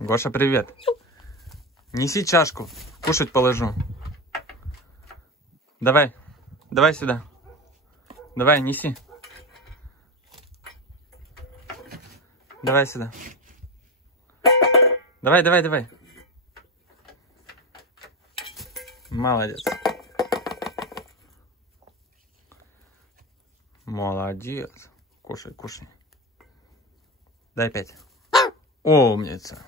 Гоша, привет. Неси чашку. Кушать положу. Давай. Давай сюда. Давай, неси. Давай сюда. Давай, давай, давай. Молодец. Молодец. Кушай, кушай. Дай 5. Умница.